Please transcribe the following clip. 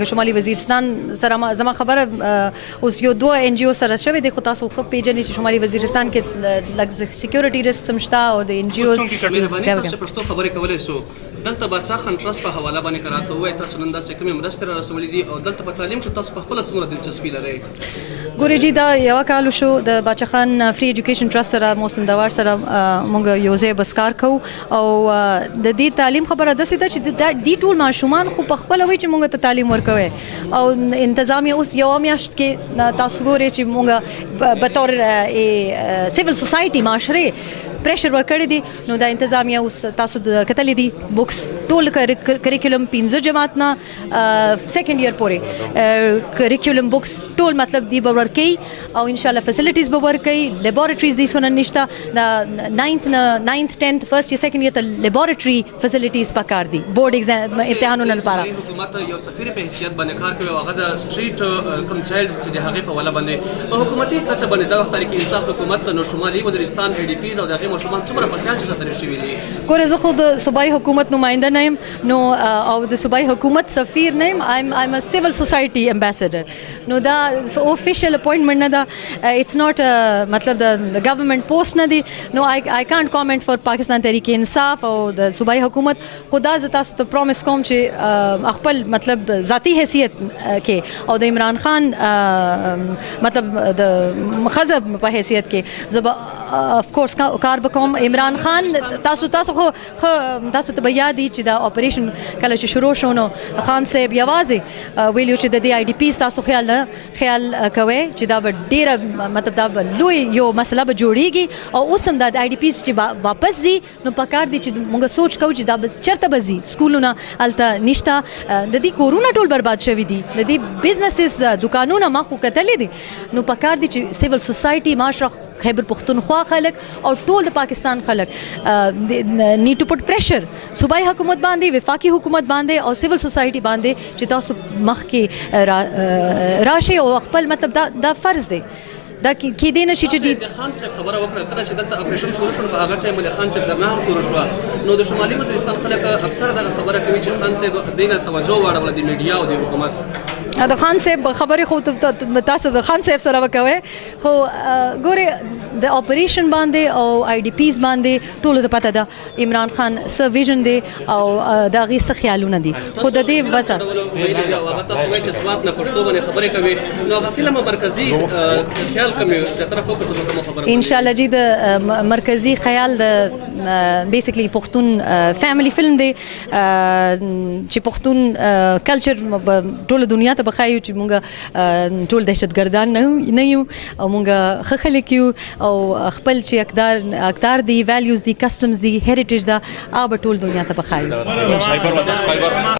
لکه شمالي وزیرستان سره زما خبره اوس یو دوه ان جی او سره شوی دی، خو تاسو خو پیژنئ چې شمالي وزیرستان کې لږ سکیورټي ریسک هم شته او د ان جی اوز تاسو پښتو خبرې کولای سو دلته بادشاه خان ټرست په حواله باندې کراته وای تاسو نن داسې کومې مرستې را رسولې دي او دلته په تعلیم شو تاسو په خپل څومره دلچسپي لرئ؟ ګورې جی دا یو کال شو د بادشاه خان فری ایجوکیشن ټرست سره محسن دوار سره موږ یو ځای بس کار کوو او د دې تعلیم خبره داسې ده چې دې ټول ماشومان خو په خپله وایي چې موږ ته تعلیم ورکوي او انتظامیه اوس یوه میاشت کې تاسو ګورئ چې موږ بطور سیول سوسایټي معاشرې پریشر ورکړی دی، نو دا انتظامیه اوس تاسو کتلی دي بوکس ټول کریکولم 15 جماعت نه سیکنډ ایئر پورې کریکولم بوکس ټول مطلب دی به ورکوي او ان شاء الله فیسیلیټیز به ورکوي، لیبارټریز دي څونه نشته د 9th 10th فرست یا سیکنډ ایئر ته لیبارټري فیسیلیټیز پکار دي بورډ ایگزام امتحانونو لپاره. حکومت یو سفیر په حیثیت باندې کار کوي او هغه د سټریټ کم چایلډز چې د هغې په وله باندې په حکومتي کچه باندې دا تحریک انصاف حکومت نو شمالي وزیرستان ای ډي پیز او د هغې ماشومان څومره په خیال چې ساتلی شوي دي؟ ګوره زه خو د صوبایي حکومت نماینده نه یم نو او د صوبایي حکومت سفیر نه یم، ایم ا سیول سوسایټي امبیسډر، نو دا اوفیشیل اپوینټمنټ نه ده، اټس ناٹ مطلب د ګورنمنٹ پوسټ نه دی، نو آی کانټ کامنټ فار پاکستان تحریک انصاف او د صوبایي حکومت. خو دا زه تاسو ته پرومس کوم چې خپل مطلب ذاتي حیثیت کې او د عمران خان مطلب د ښځه په حیثیت کې زه به اف کورس کار وکوم. عمران خان تاسو خو تاسو ته به یاد وي چې دا اپریشن کله چې شروع شو نو خان صاحب یوازې ویلو چې د دې آی ډي پی تاسو خیال کوئ چې دا به ډیره مطلب دا به لوی یو مسله به جوړیږي او اوس هم دا د آی ډي پی چې واپس ځي نو پکار دی چې موږ سوچ کوو چې دا به چېرته به ځي، سکولونه هلته نشته، د دې کورونه ټول برباد شوي دي، د دې بزنسز دکانونه ما خو کتلی دي، نو پکار دی چې سیول سوسایټي معاشره خیبر پختونخوا خلک او ټول د پاکستان خلک نیډ ټو پټ پریشر صوبایي حکومت باندې، وفاقي حکومت باندې او سیول سوسایټي باندې چې تاسو مخکې راشي او خپل مطلب دا فرض دی. دا کېدی نه شي چې د خان صاحب خبره وکړه کله چې دلته اپریشن شروع شو په هغه ټایم باندې خان صاحب درنه هم شروع شوه، نو د شمالي وزیرستان خلک اکثر دغه خبره کوي چې خان صاحب دې نه توجه واړوله د میډیا او د حکومت. د خان صاحب خبرې خو تاسو د خان صاحب سره وکوئ، خو ګورې د اپریشن باندې او آی ډي پیز باندې ټولو ته پته ده عمران خان څه ویژن دی او د هغې څه خیالونه دي، خو د دې وجه هغه تاسو وایئ چې سوات نه پښتو باندې خبرې کوي، نو هغه فلم مرکزي خیال کوم زیاتره فوکس وکړو خبره ان شاء الله جی د مرکزي خیال د بیسیکلی پښتون فیملی فلم دی چې پښتون کلچر ټول دنیا ته بخایو چې مونږ ټول دهشتګردان نه یو او مونږ ښه خلک یو او خپل چې اقدار دي، ویلیوز دي، کسټمز دي، هیریټیج ده، هغه به ټول دنیا ته بخایو.